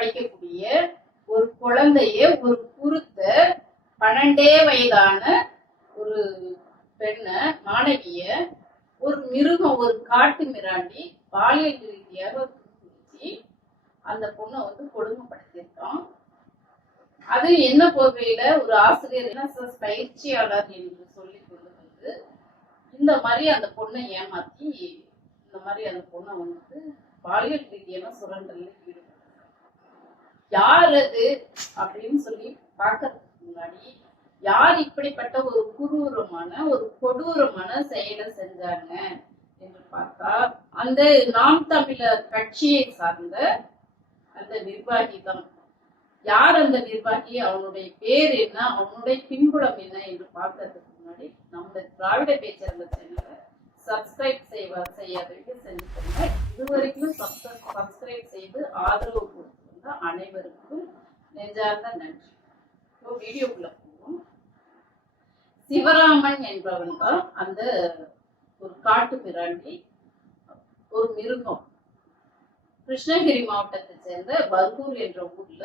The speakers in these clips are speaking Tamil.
படிக்கக்கூடிய ஒரு குழந்தைய ஒரு குருத்த பன்னெண்டே வயதான ஒரு பெண்ணை மாணவிய ஒரு மிருகம் ஒரு காட்டு மிராண்டி பாலியல் ரீதியாக துன்புறுத்தி அந்த பொண்ணை வந்து கொடுமைப்படுத்தியிருக்கோம் அது என்ன போகையில ஒரு ஆசிரியர் என்ன பயிற்சியாளர் என்று சொல்லி கொண்டு வந்து இந்த மாதிரி அந்த பொண்ணை ஏமாத்தி இந்த மாதிரி அந்த பொண்ணை வந்து பாலியல் ரீதியான சுரண்டலில் ஈடுபடும் யார் அது? அப்படின்னு சொல்லி பார்க்கறதுக்கு முன்னாடி யார் இப்படிப்பட்ட ஒரு குரூரமான ஒரு கொடூரமான செயலை செஞ்சாங்க என்று பார்த்தா அந்த நாம் தமிழர் கட்சியை சார்ந்த அந்த நிர்வாகி தான் யார் அந்த நிர்வாகி? அவனுடைய பேர் என்ன? அவனுடைய பின்புலம் என்ன என்று பார்க்கறதுக்கு முன்னாடி நம்ம திராவிட பேச்சரங்க சேனலை சப்ஸ்கிரைப் செய்வார் செய்யாதவங்க செஞ்சுக்கோங்க இதுவரைக்கும் சப்ஸ்கிரைப் செய்து ஆதரவு கொடுத்து வந்த அனைவருக்கும் நெஞ்சார்ந்த நன்றி. இப்போ வீடியோக்குள்ள போவோம். சிவராமன் என்பவன் தான் அந்த ஒரு காட்டு பிராண்டி ஒரு மிருகம். கிருஷ்ணகிரி மாவட்டத்தை சேர்ந்த பர்கூர் என்ற ஊர்ல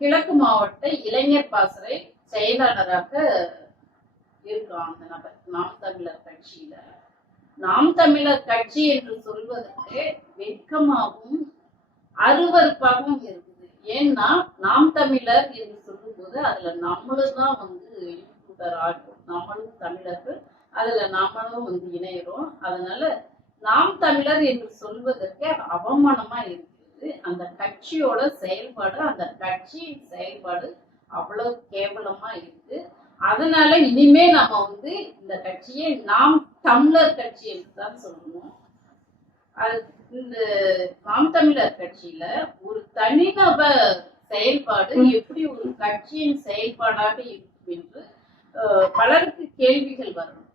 கிழக்கு மாவட்ட இளைஞர் பாசறை செயலாளராக இருக்கான் அந்த நபர். நாம் தமிழர் கட்சியில. நாம் தமிழர் கட்சி என்று சொல்வதற்கு வெட்கமாகவும் அருவருப்பாகவும் இருக்குது. ஏன்னா நாம் தமிழர் என்று சொல்லும்போது அதுல நம்மளும் தான் வந்து இன்க்ளூடர் ஆகும் நம்மளும் தமிழர்கள் அதுல நாமளும் வந்து இணையிறோம். அதனால நாம் தமிழர் என்று சொல்வதற்கு அவமானமா இருக்கிறது. அந்த கட்சியோட செயல்பாடு அந்த கட்சியின் செயல்பாடு அவ்வளவு கேவலமா இருக்கு. அதனால இனிமே நம்ம வந்து இந்த கட்சியை நாம் தமிழர் கட்சி என்று தான் சொல்லணும் அது இந்த நாம் தமிழர் கட்சியில ஒரு தனிநபர் செயல்பாடு எப்படி ஒரு கட்சியின் செயல்பாடாக இருக்கும் என்று பலருக்கு கேள்விகள் வரும்.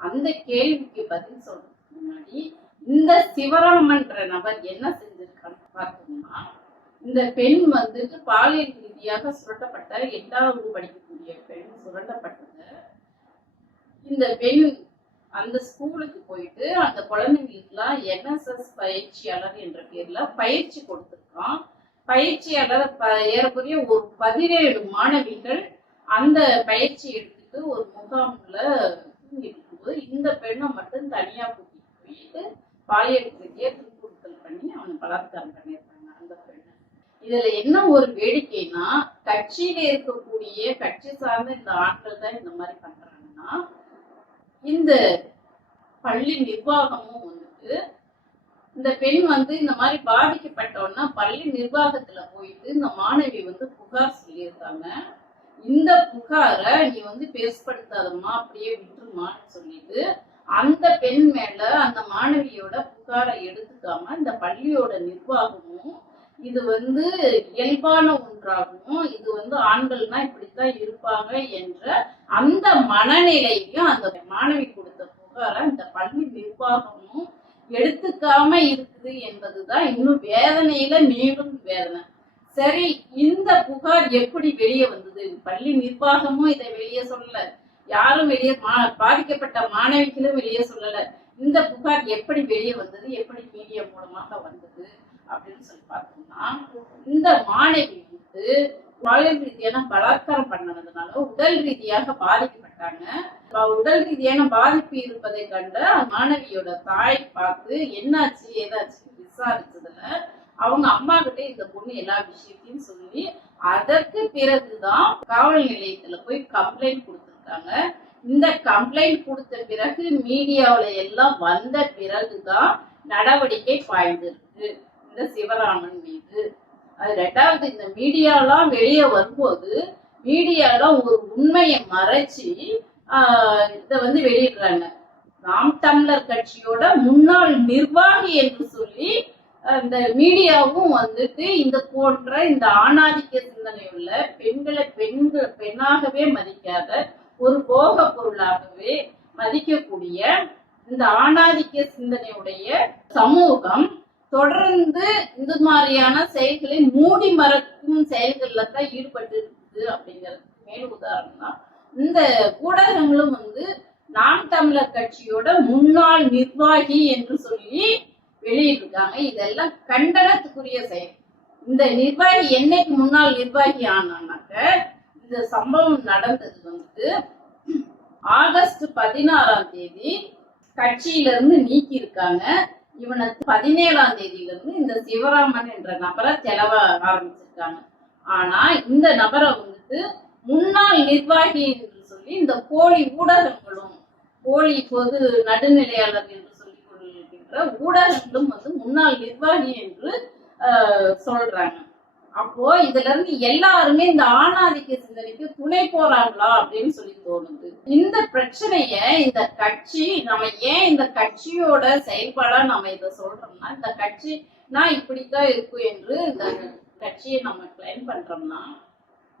அந்த கேள்விக்கு பதில் சொல்றதுக்கு முன்னாடி இந்த சிவராமன்ற நபர் என்ன செஞ்சிருக்கான்னு பார்த்தோம்னா இந்த பெண் வந்துட்டு பாலியல் ரீதியாக சுரண்டப்பட்ட எட்டாவது படிக்கக்கூடிய பெண் சுரண்டப்பட்டது. இந்த பெண் அந்த ஸ்கூலுக்கு போயிட்டு அந்த குழந்தைங்களுக்குலாம் என்எஸ்எஸ் பயிற்சியாளர் என்ற பேர்ல பயிற்சி கொடுத்துருக்கான் பயிற்சியாளர் ப- ஏறக்குறைய ஒரு பதினேழு மாணவிகள் அந்த பயிற்சி எடுத்துட்டு ஒரு முகாம்ல இருக்கும்போது இந்த பெண்ணை மட்டும் தனியா கூட்டிட்டு போயிட்டு பாலியல் ரீதியா துன்புறுத்தல் பண்ணி அவனை பலாத்காரம் பண்ணியிருக்காங்க அந்த பெண்ணை. இதுல என்ன ஒரு வேடிக்கைனா கட்சியில இருக்கக்கூடிய கட்சி சார்ந்த இந்த ஆண்கள் தான் இந்த மாதிரி பண்றாங்கன்னா இந்த பள்ளி நிர்வாகமும் வந்துட்டு இந்த பெண் வந்து இந்த மாதிரி பாதிக்கப்பட்டோன்னா பள்ளி நிர்வாகத்துல போயிட்டு இந்த மாணவி வந்து புகார் சொல்லியிருக்காங்க. இந்த புகாரை நீ வந்து பேசப்படுத்தாதம்மா அப்படியே விட்டுருமான்னு சொல்லிட்டு அந்த பெண் மேல அந்த மாணவியோட புகாரை எடுத்துக்காம இந்த பள்ளியோட நிர்வாகமும் இது வந்து இயல்பான ஒன்றாகவும் இது வந்து ஆண்கள்னா இப்படித்தான் இருப்பாங்க என்ற அந்த மனநிலையையும் அந்த மாணவி கொடுத்த புகாரை இந்த பள்ளி நிர்வாகமும் எடுத்துக்காம இருக்குது என்பதுதான் இன்னும் வேதனையில மேலும் வேதனை. சரி இந்த புகார் எப்படி வெளியே வந்தது? பள்ளி நிர்வாகமும் இதை வெளியே சொல்லல. யாரும் வெளியே மா- பாதிக்கப்பட்ட மாணவிகளும் வெளியே சொல்லல. இந்த புகார் எப்படி வெளியே வந்தது? எப்படி மீடியா மூலமாக வந்தது? அப்படின்னு சொல்லி பார்த்தோம்னா இந்த மாணவி வந்து பாலியல் ரீதியான பலாத்காரம் பண்ணதுனால உடல் ரீதியாக பாதிக்கப்பட்டாங்க. உடல் ரீதியான பாதிப்பு இருப்பதை கண்ட மாணவியோட தாய் பார்த்து என்னாச்சு? ஏதாச்சு விசாரிச்சதுல அவங்க அம்மா கிட்ட இந்த பொண்ணு எல்லா விஷயத்தையும் சொல்லி அதற்கு பிறகுதான் காவல் நிலையத்துல போய் கம்ப்ளைண்ட் கொடுத்துருக்காங்க. இந்த கம்ப்ளைண்ட் கொடுத்த பிறகு மீடியாவில எல்லாம் வந்த பிறகுதான் நடவடிக்கை பாய்ந்திருக்கு. இந்த சிவராமன் மீது. அது ரெண்டாவது இந்த மீடியாலாம் வெளியே வரும்போது மீடியாலாம் ஒரு உண்மையை மறைச்சி இதை வந்து வெளியிடுறாங்க. நாம் தமிழர் கட்சியோட முன்னாள் நிர்வாகி என்று சொல்லி அந்த மீடியாவும் வந்துட்டு இந்த போன்ற இந்த ஆணாதிக்க சிந்தனை உள்ள பெண்களை பெண்கள் பெண்ணாகவே மதிக்காத ஒரு போக பொருளாகவே மதிக்கக்கூடிய இந்த ஆணாதிக்க சிந்தனையுடைய சமூகம் தொடர்ந்து இந்த மாதிரியான செயல்களை மூடி மறக்கும் செயல்களில் தான் ஈடுபட்டு இருக்குது அப்படிங்கிறதுக்கு மேல் உதாரணம் தான். இந்த ஊடகங்களும் வந்து நாம் தமிழர் கட்சியோட முன்னாள் நிர்வாகி என்று சொல்லி வெளியிட்டிருக்காங்க. இதெல்லாம் கண்டனத்துக்குரிய செயல். இந்த நிர்வாகி என்னைக்கு முன்னாள் நிர்வாகி ஆனானாக்க இந்த சம்பவம் நடந்தது வந்து ஆகஸ்ட் பதினாறாம் தேதி கட்சியிலிருந்து நீக்கியிருக்காங்க. நீக்கி இருக்காங்க இவனை பதினேழாம் தேதியில இருந்து இந்த சிவராமன் என்ற நபரை செலவ ஆரம்பிச்சிருக்காங்க. ஆனா இந்த நபரை வந்துட்டு முன்னாள் நிர்வாகி என்று சொல்லி இந்த போலி ஊடகங்களும் போலி பொது நடுநிலையாளர் என்று சொல்லிக் கொள்கின்ற ஊடகங்களும் வந்து முன்னாள் நிர்வாகி என்று சொல்றாங்க. அப்போ இதுல இருந்து எல்லாருமே இந்த ஆணாதிக்க சிந்தனைக்கு துணை போறாங்களா அப்படின்னு சொல்லி தோணுது. இந்த பிரச்சனைய இந்த கட்சி நம்ம ஏன் இந்த கட்சியோட செயல்பாடா நம்ம இத சொல்றோம்னா இந்த கட்சி நான் இப்படித்தான் இருக்கும் என்று இந்த கட்சியை நம்ம கிளைம் பண்றோம்னா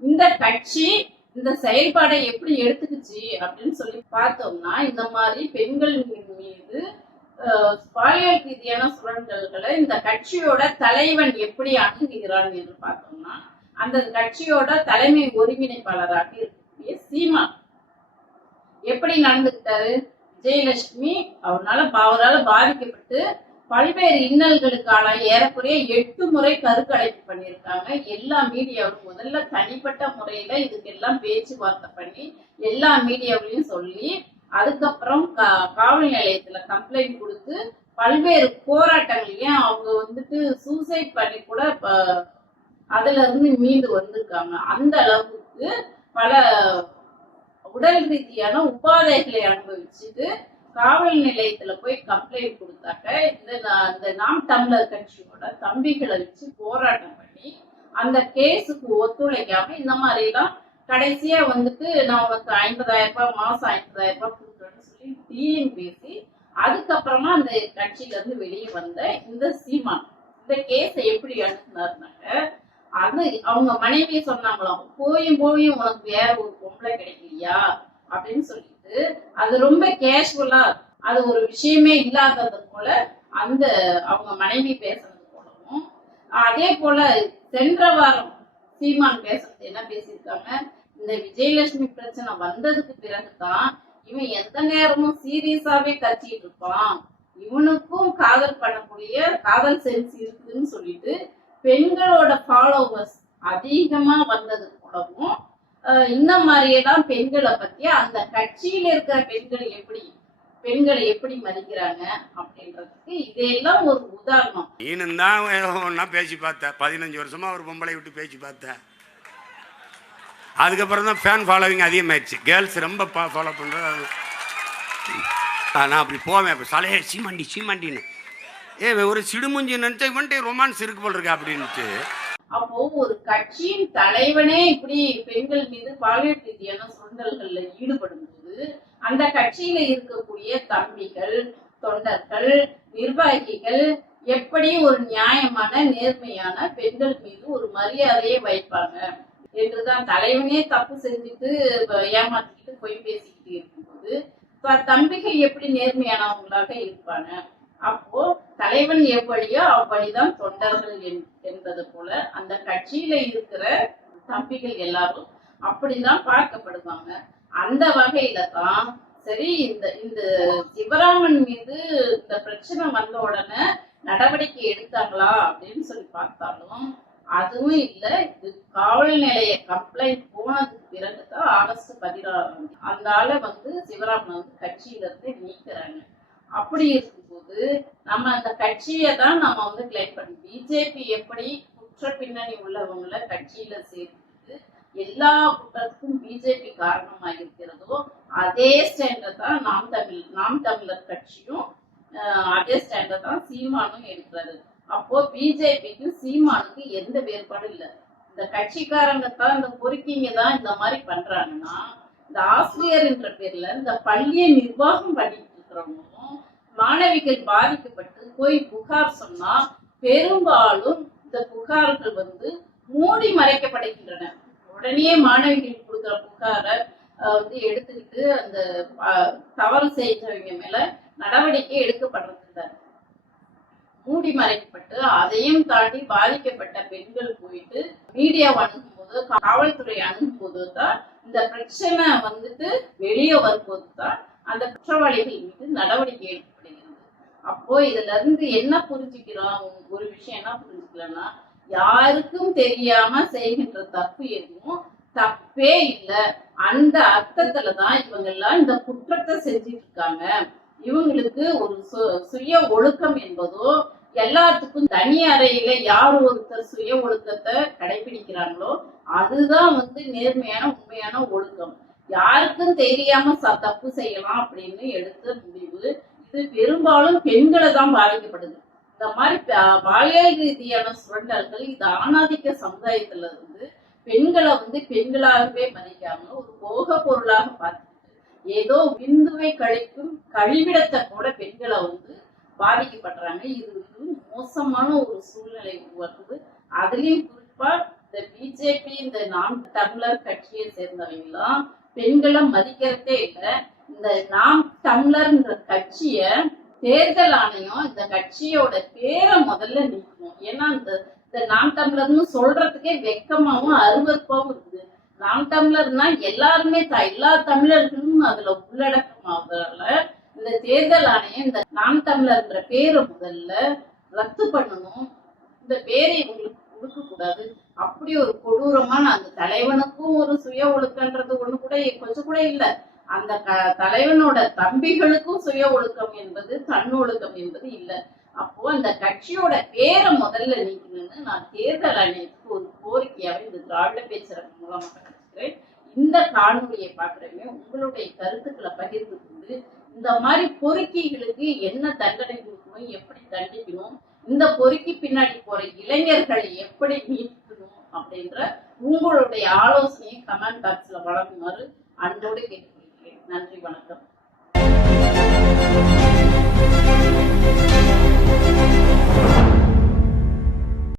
இந்த கட்சி இந்த செயல்பாடை எப்படி எடுத்துக்கிச்சு அப்படின்னு சொல்லி பார்த்தோம்னா இந்த மாதிரி பெண்கள் மீது பாலியல் ரீதியான சுரண்டல்களை இந்த கட்சியோட தலைவன் எப்படி அணுகுகிறான் என்று பார்த்தோம்னா அந்த கட்சியோட தலைமை ஒருங்கிணைப்பாளராக இருக்கக்கூடிய சீமா. எப்படி நடந்துக்கிட்டாரு? விஜயலட்சுமி அவனால அவரால் பாதிக்கப்பட்டு பல்வேறு இன்னல்களுக்கான ஏறக்குறைய எட்டு முறை கருக்கடைப்பு பண்ணியிருக்காங்க. எல்லா மீடியாவும் முதல்ல தனிப்பட்ட முறையில இதுக்கெல்லாம் பேச்சுவார்த்தை பண்ணி எல்லா மீடியாவிலையும் சொல்லி அதுக்கப்புறம் காவல் நிலையத்துல கம்ப்ளைண்ட் கொடுத்து பல்வேறு போராட்டங்களையும் அவங்க வந்துட்டு சூசைட் பண்ணி கூட ப- அதுல இருந்து மீண்டு வந்திருக்காங்க. அந்த அளவுக்கு பல உடல் ரீதியான உபாதைகளை அனுபவிச்சுட்டு காவல் நிலையத்துல போய் கம்ப்ளைண்ட் கொடுத்தாக்க இந்த இந்த நாம் தமிழர் கட்சியோட தம்பிகளை வச்சு போராட்டம் பண்ணி அந்த கேஸுக்கு ஒத்துழைக்காம இந்த மாதிரி கடைசியா வந்துட்டு நான் உனக்கு ஐம்பதாயிரம் ரூபாய் மாசம் ஐம்பதாயிரம் ரூபாய் கொடுக்குறேன்னு சொல்லி டீலிங் பேசி அதுக்கப்புறமா அந்த கட்சியில இருந்து வெளியே வந்த இந்த சீமான் இந்த கேஸை எப்படி அனுப்புனாருனாக்க அது அவங்க மனைவி சொன்னாங்களாம் போயும் போயும் உனக்கு வேற ஒரு பொம்பளை கிடைக்கலையா? அப்படின்னு சொல்லிட்டு அது ரொம்ப கேஷுவலா அது ஒரு விஷயமே இல்லாதது போல அந்த அவங்க மனைவி பேசுறது போலவும் அதே போல சென்ற வாரம் சீமான் பேசுறது என்ன பேசியிருக்காங்க இந்த விஜயலட்சுமி பிரச்சனை வந்ததுக்கு பிறகுதான் இவன் எந்த நேரமும் சீரியஸாவே கத்திட்டு இருப்பான். இவனுக்கும் காதல் பண்ணக்கூடிய காதல் சென்ஸ் இருக்குன்னு சொல்லிட்டு பெண்களோட ஃபாலோவர்ஸ் அதிகமா வந்தது கூடவும் இந்த மாதிரியெல்லாம் பெண்களை பத்தி அந்த கட்சியில இருக்கிற பெண்கள் எப்படி பெண்களை எப்படி மதிக்கிறாங்க அப்படின்றதுக்கு இதெல்லாம் ஒரு உதாரணம். நீனும் தான் ஒன்றா பேசி பார்த்தேன் பதினஞ்சு வருஷமா ஒரு பொம்பளை விட்டு பேசி பார்த்தேன் அதுக்கப்புறம் தான் ஃபேன் ஃபாலோவிங் அதிகமாகிடுச்சு கேர்ள்ஸ் ரொம்ப ஃபாலோ பண்ணுறது நான் அப்படி போவேன். இப்போ சலையே சீமாண்டி சீமாண்டின்னு. ஏ ஒரு சிடுமுஞ்சி நினைச்சா இவன்ட்டு ரொமான்ஸ் இருக்கு போல் இருக்கு அப்படின்ட்டு அப்போ ஒரு கட்சியின் தலைவனே இப்படி பெண்கள் மீது பாலியல் ரீதியான சுரண்டல்கள்ல ஈடுபடும் போது அந்த கட்சியில இருக்கக்கூடிய தம்பிகள் தொண்டர்கள் நிர்வாகிகள் எப்படி ஒரு நியாயமான நேர்மையான பெண்கள் மீது ஒரு மரியாதையை வைப்பாங்க? என்றுதான் தலைவனே தப்பு செஞ்சுட்டு ஏமாத்திக்கிட்டு போய் பேசிக்கிட்டு இருக்கும்போது தம்பிகள் எப்படி நேர்மையானவங்களாக இருப்பாங்க? அப்போ தலைவன் எவ்வழியோ அவ்வழிதான் தொண்டர்கள் என்- என்பது போல அந்த கட்சியில இருக்கிற தம்பிகள் எல்லாரும் அப்படிதான் பார்க்கப்படுவாங்க. அந்த வகையில தான் சரி இந்த இந்த சிவராமன் மீது இந்த பிரச்சனை வந்த உடனே நடவடிக்கை எடுத்தாங்களா அப்படின்னு சொல்லி பார்த்தாலும் அதுவும் இல்ல இது காவல் நிலைய கம்ப்ளைண்ட் போனதுக்கு பிறகுதான் ஆகஸ்ட் பதினாறாம் அந்த ஆளை வந்து சிவராமன் வந்து கட்சியில இருந்து நீக்கிறாங்க. அப்படி இருக்கும்போது நம்ம அந்த கட்சியை தான் நம்ம வந்து கிளைம் பண்ணி பிஜேபி எப்படி குற்ற பின்னணி உள்ளவங்களை கட்சியில சேர்த்து எல்லா குற்றத்துக்கும் பிஜேபி காரணமாக இருக்கிறதோ அதே ஸ்டாண்டர்ட் தான் நாம் தமிழ் நாம் தமிழர் கட்சியும் அதே ஸ்டாண்டர்ட் தான் சீமானும் எடுக்கிறது. அப்போ பிஜேபிக்கும் சீமானுக்கும் எந்த வேறுபாடும் இல்லை. இந்த கட்சிக்காரங்க தான் இந்த பொறுக்கிங்க தான் இந்த மாதிரி பண்றாங்கன்னா இந்த ஆசிரியர் என்ற பேர்ல இந்த பள்ளியை நிர்வாகம் பண்ணிட்டு இருக்கிறவங்களும் மாணவிகள் பாதிக்கப்பட்டு போய் புகார் சொன்னா பெரும்பாலும் இந்த புகார்கள் வந்து மூடி மறைக்கப்படுகின்றன. உடனே மாணவிகள் கொடுக்குற புகாரை வந்து எடுத்துக்கிட்டு அந்த தவறு செய்தவங்க மேல நடவடிக்கை எடுக்கப்படுறதில்லை மூடி மறைக்கப்பட்டு அதையும் தாண்டி பாதிக்கப்பட்ட பெண்கள் போயிட்டு மீடியா அணுகும் போது காவல்துறை அணுகும் போது தான் இந்த பிரச்சனை வந்துட்டு வெளியே வரும்போது தான் அந்த குற்றவாளிகள் மீது நடவடிக்கை எடுக்கப்படுகிறது. அப்போ இதுல இருந்து என்ன புரிஞ்சுக்கிறோம்? ஒரு விஷயம் என்ன புரிஞ்சுக்கலாம்னா யாருக்கும் தெரியாம செய்கின்ற தப்பு எதுவும் தப்பே இல்லை. அந்த அர்த்தத்துல தான் இவங்கெல்லாம் இந்த குற்றத்தை செஞ்சிட்டு இருக்காங்க. இவங்களுக்கு ஒரு சு- சுய ஒழுக்கம் என்பதோ எல்லாத்துக்கும் தனி அறையில யார் ஒருத்தர் சுய ஒழுக்கத்தை கடைபிடிக்கிறாங்களோ அதுதான் வந்து நேர்மையான உண்மையான ஒழுக்கம். யாருக்கும் தெரியாம தப்பு செய்யலாம் அப்படின்னு எடுத்த முடிவு இது பெரும்பாலும் பெண்களை தான் பாதிக்கப்படுது. இந்த மாதிரி பாலியல் ரீதியான சுரண்டல்கள் இது ஆணாதிக்க சமுதாயத்துல இருந்து பெண்களை வந்து பெண்களாகவே மதிக்காம ஒரு போக பொருளாக பார்த்துட்டு ஏதோ விந்துவை கழிக்கும் கழிவிடத்தை கூட பெண்களை வந்து பாதிக்கப்படுறாங்க. இது வந்து மோசமான ஒரு சூழ்நிலை உருவாக்குது. அதுலயும் குறிப்பா இந்த பிஜேபி இந்த நாம் தமிழர் கட்சியை சேர்ந்தவங்களாம் பெண்களை மதிக்கிறதே இல்லை. இந்த நாம் தமிழர்ன்ற கட்சிய தேர்தல் ஆணையம் இந்த கட்சியோட பேரை முதல்ல நீக்கணும். ஏன்னா இந்த இந்த நாம் தமிழர்னு சொல்றதுக்கே வெக்கமாவும் அருவருப்பாவும் இருக்குது. நாம் தமிழர்னா எல்லாருமே த- எல்லா தமிழர்களும் அதுல உள்ளடக்கமாவதால இந்த தேர்தல் ஆணையம் இந்த நாம் தமிழர்ன்ற பேரை முதல்ல ரத்து பண்ணணும். இந்த பேரை உங்களுக்கு கொடுக்க கூடாது. அப்படி ஒரு கொடூரமான அந்த தலைவனுக்கும் ஒரு சுய ஒழுக்கன்றது ஒண்ணு கூட கொஞ்சம் கூட இல்லை. அந்த க- தலைவனோட தம்பிகளுக்கும் சுய ஒழுக்கம் என்பது தன்னொழுக்கம் என்பது இல்லை. அப்போ அந்த கட்சியோட பேரை முதல்ல நீக்கணும்னு நான் தேர்தல் ஆணையத்துக்கு ஒரு கோரிக்கையாக இந்த திராவிட பேச்சரங்க மூலமாக இந்த காணொலியை பார்க்குறவங்க உங்களுடைய கருத்துக்களை பகிர்ந்து கொண்டு இந்த மாதிரி பொறுக்கிகளுக்கு என்ன தண்டனை கொடுக்கணும் எப்படி தண்டிக்கணும் இந்த பொறுக்கி பின்னாடி போற இளைஞர்களை எப்படி மீட்கணும் அப்படின்ற உங்களுடைய ஆலோசனையை கமெண்ட் பாக்ஸ்ல வழங்குமாறு அன்போடு கேட்டுக்கொள்கிறேன். நன்றி வணக்கம்.